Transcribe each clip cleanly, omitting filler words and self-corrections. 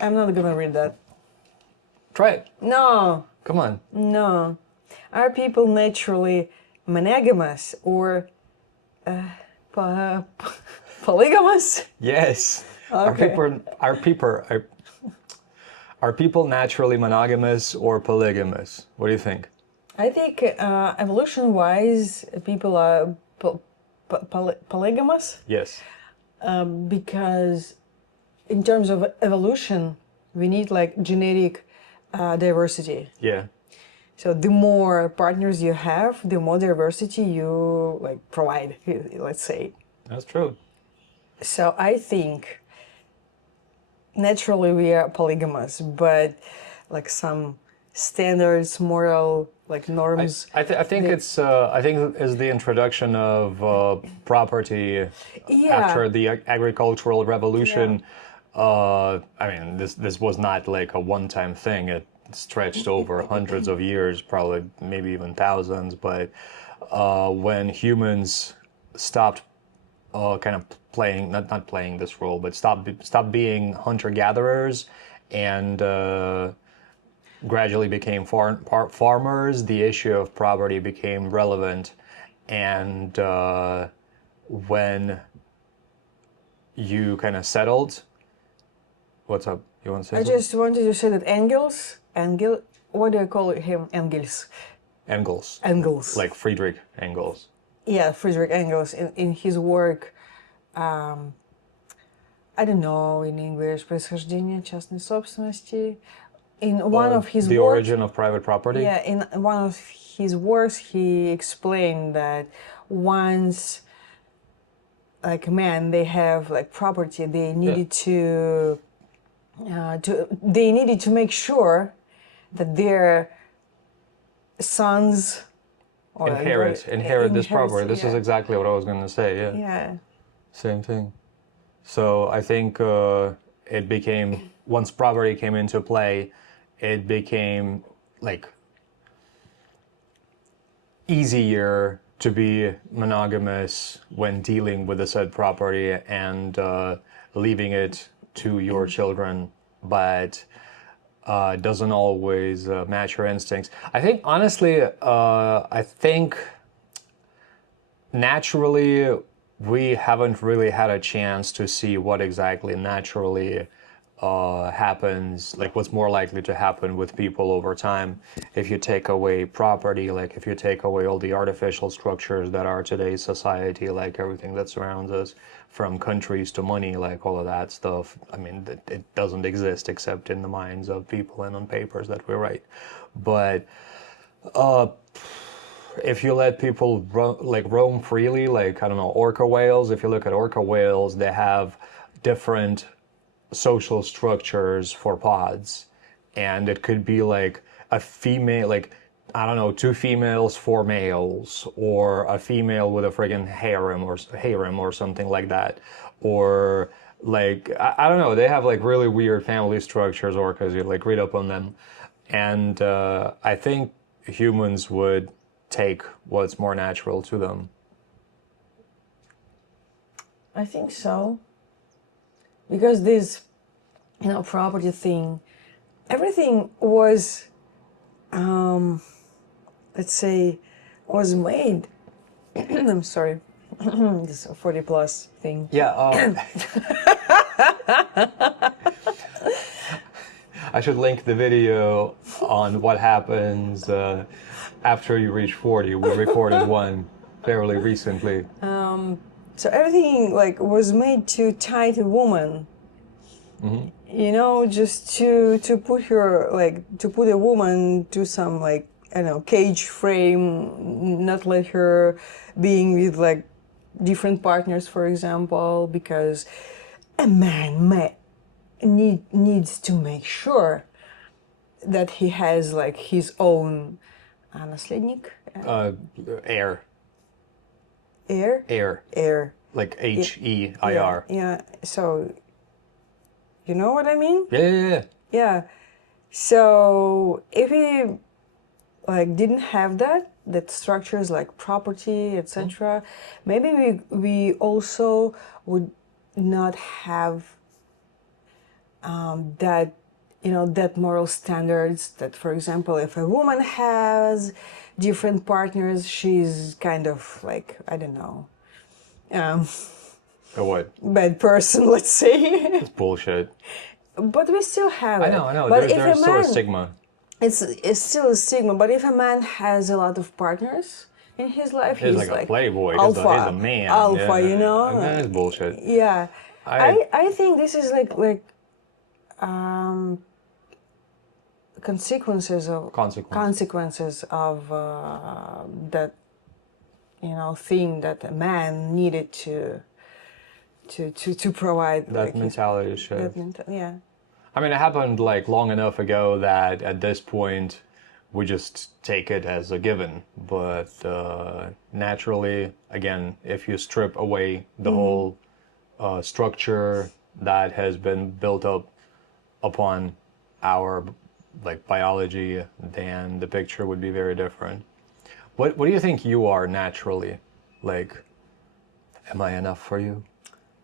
I'm not gonna read that. Try it. No. Come on. No. Are people naturally monogamous or polygamous? Yes. Okay. Are people naturally monogamous or polygamous? What do you think? I think evolution-wise, people are polygamous Yes. because in terms of evolution, we need like genetic diversity. Yeah. So the more partners you have, the more diversity you like provide, let's say. That's true. So I think naturally we are polygamous, but like some standards, moral like norms. I think it's the introduction of property Yeah. after the agricultural revolution. I mean, this was not like a one-time thing. It stretched over hundreds of years, probably maybe even thousands. But when humans stopped kind of playing, not playing this role, but stopped being hunter-gatherers and gradually became farmers, the issue of property became relevant. And when you kind of settled, what's up? You want to say I something? just wanted to say that what do I call him? Engels. Like Friedrich Engels. Yeah, Friedrich Engels in his work, I don't know in English, происхождение частной собственности. In one of his The works, origin of private property? yeah, in one of his works, he explained that once, like men, they have like property, they needed to make sure that their sons or inherit this property. This is exactly what I was going to say. Yeah. Yeah. Same thing. So I think it became, once property came into play, it became like easier to be monogamous when dealing with the said property and leaving it to your children, but doesn't always match your instincts. I think, honestly, I think naturally we haven't really had a chance to see what exactly naturally happens, like what's more likely to happen with people over time if you take away property, like if you take away all the artificial structures that are today's society, like everything that surrounds us, from countries to money, like all of that stuff. I mean, it doesn't exist except in the minds of people and on papers that we write. But if you let people roam freely, like, I don't know, orca whales, if you look at orca whales, they have different social structures for pods, and it could be like a female, like, I don't know, 2 females, 4 males, or a female with a friggin' harem or something like that, or like, I don't know, they have like really weird family structures, orcas, you like read up on them, and I think humans would take what's more natural to them. I think so. Because this, property thing, everything was, let's say, was made. I'm sorry, this 40 plus thing. Yeah. I should link the video on what happens after you reach 40. We recorded one fairly recently. So everything like was made to tie the woman. Mm-hmm. Just to put her, like, to put a woman to some, like, I don't know, cage frame, not let her being with like different partners, for example, because a man needs to make sure that he has like his own наследник. Heir. Heir? Heir. Heir. Like H-E-I-R. Yeah. So, you know what I mean? Yeah. Yeah. So if we like didn't have that structures like property, etc., maybe we also would not have that that moral standards that, for example, if a woman has different partners, she's kind of like, I don't know, Or what? bad person, let's say. It's bullshit. But we still have it. I know. But if There's a still a man, stigma. it's still a stigma. But if a man has a lot of partners in his life, He's he's like a playboy. alpha, He's a man. alpha, Yeah. That is bullshit. Yeah, I think this is like consequences of that thing that a man needed to provide. That like mentality is shit. Yeah. I mean, it happened like long enough ago that at this point we just take it as a given. But naturally, again, if you strip away the whole structure that has been built up upon our like biology, then the picture would be very different. What do you think you are naturally? Like, am I enough for you?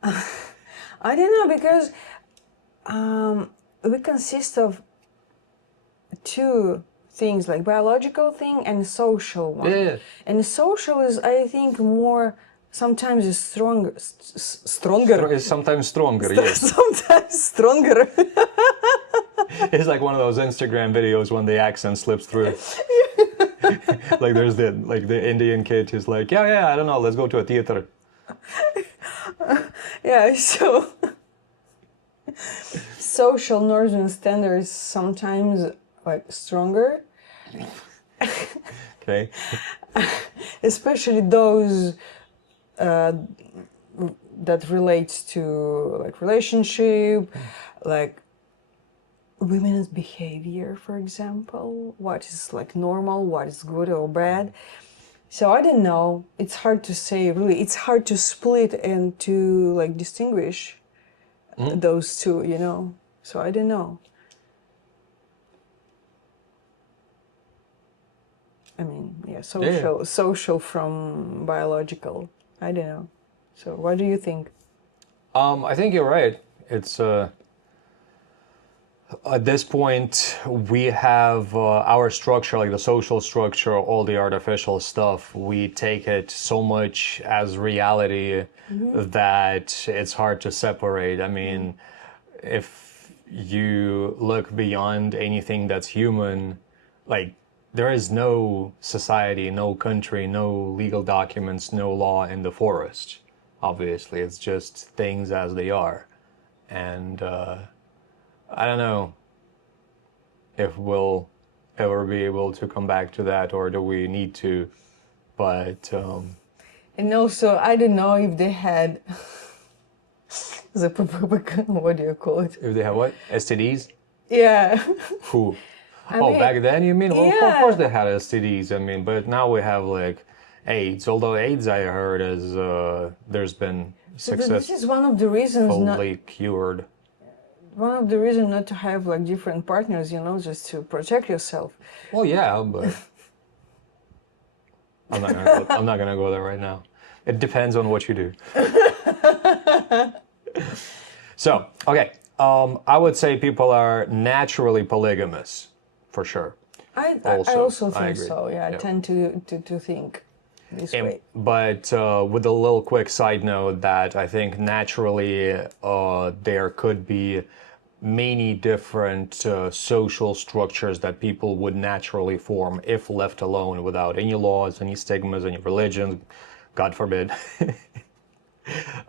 I don't know, because we consist of two things, like biological thing and social one. Yeah. And social is, I think, more sometimes is stronger. It's sometimes stronger, yes. Sometimes stronger. It's like one of those Instagram videos when the accent slips through. Like there's the Indian kid who's like, yeah, I don't know, let's go to a theater. Yeah, so social norms and standards sometimes like stronger. Okay. Especially those that relates to like relationship, like women's behavior, for example, what is like normal, what is good or bad. So I don't know, it's hard to say, really. It's hard to split and to like distinguish those two, so I don't know. I mean, yeah, social from biological, I don't know. So what do you think? I think you're right. It's at this point we have our structure, like the social structure, all the artificial stuff. We take it so much as reality that it's hard to separate. I mean, if you look beyond anything that's human, like there is no society, no country, no legal documents, no law in the forest. Obviously, it's just things as they are. And I don't know if we'll ever be able to come back to that, or do we need to? But and also, I don't know if they had the what do you call it? if they have what? STDs? Yeah. Who? I mean, back then you mean? Well, yeah. of course they had STDs. I mean, but now we have like AIDS. Although AIDS, I heard, is there's been This is one of the reasons fully cured. One of the reasons not to have like different partners, just to protect yourself. Well, yeah, but I'm not gonna go there right now. It depends on what you do. So, okay, I would say people are naturally polygamous, for sure. I also think agree. so. Yeah, I tend to think this way. But with a little quick side note that I think naturally there could be many different social structures that people would naturally form if left alone without any laws, any stigmas, any religions, God forbid,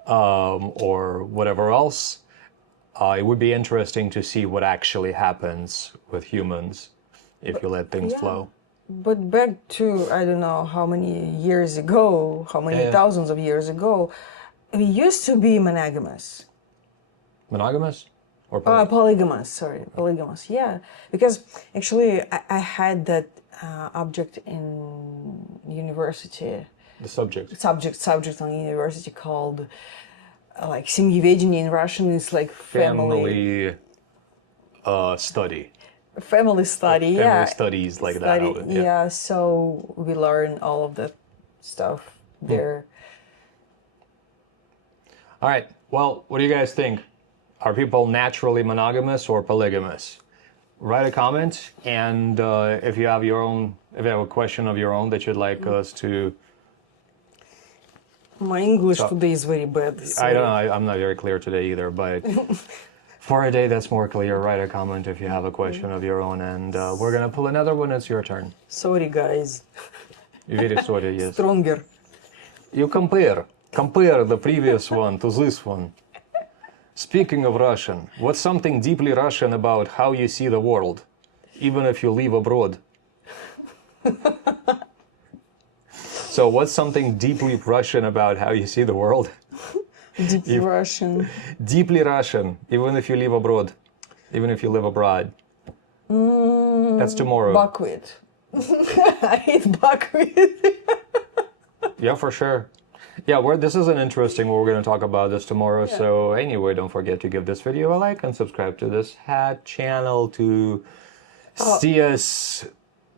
or whatever else. It would be interesting to see what actually happens with humans if you let things flow. But back to, I don't know how many years ago, how many thousands of years ago, we used to be monogamous. Monogamous? Or polygamous, sorry, polygamous, yeah. Because actually I had that object in university. The subject. Subject on university called like семьеведение in Russian is like family study. Family study, yeah. Family studies like that. Yeah, so we learn all of that stuff there. All right. Well, what do you guys think? Are people naturally monogamous or polygamous? Write a comment, and if you have a question of your own that you'd like us to... My English today is very bad. I don't know, I'm not very clear today either, but for a day that's more clear, write a comment if you have a question of your own, and we're gonna pull another one. It's your turn. Sorry, guys. Very sorry, yes. Stronger. You compare the previous one to this one. Speaking of Russian, what's something deeply Russian about how you see the world, even if you live abroad? So what's something deeply Russian about how you see the world? Deeply Russian. Deeply Russian, even if you live abroad, even if you live abroad. That's tomorrow. Buckwheat. I hate buckwheat. Yeah, for sure. Yeah, this is an interesting, we're going to talk about this tomorrow. Yeah. So anyway, don't forget to give this video a like and subscribe to this channel to see us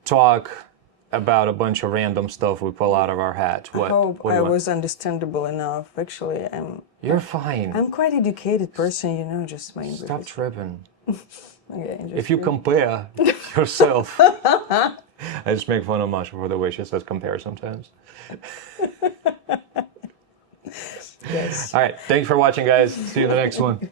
talk about a bunch of random stuff we pull out of our hat. I hope What do I you want? was understandable enough. Actually, You're fine. I'm quite educated person, you know, just my English. Stop tripping. Okay, just If you compare yourself... I just make fun of Masha for the way she says compare sometimes. Yes. All right, thanks for watching, guys. See you in the next one.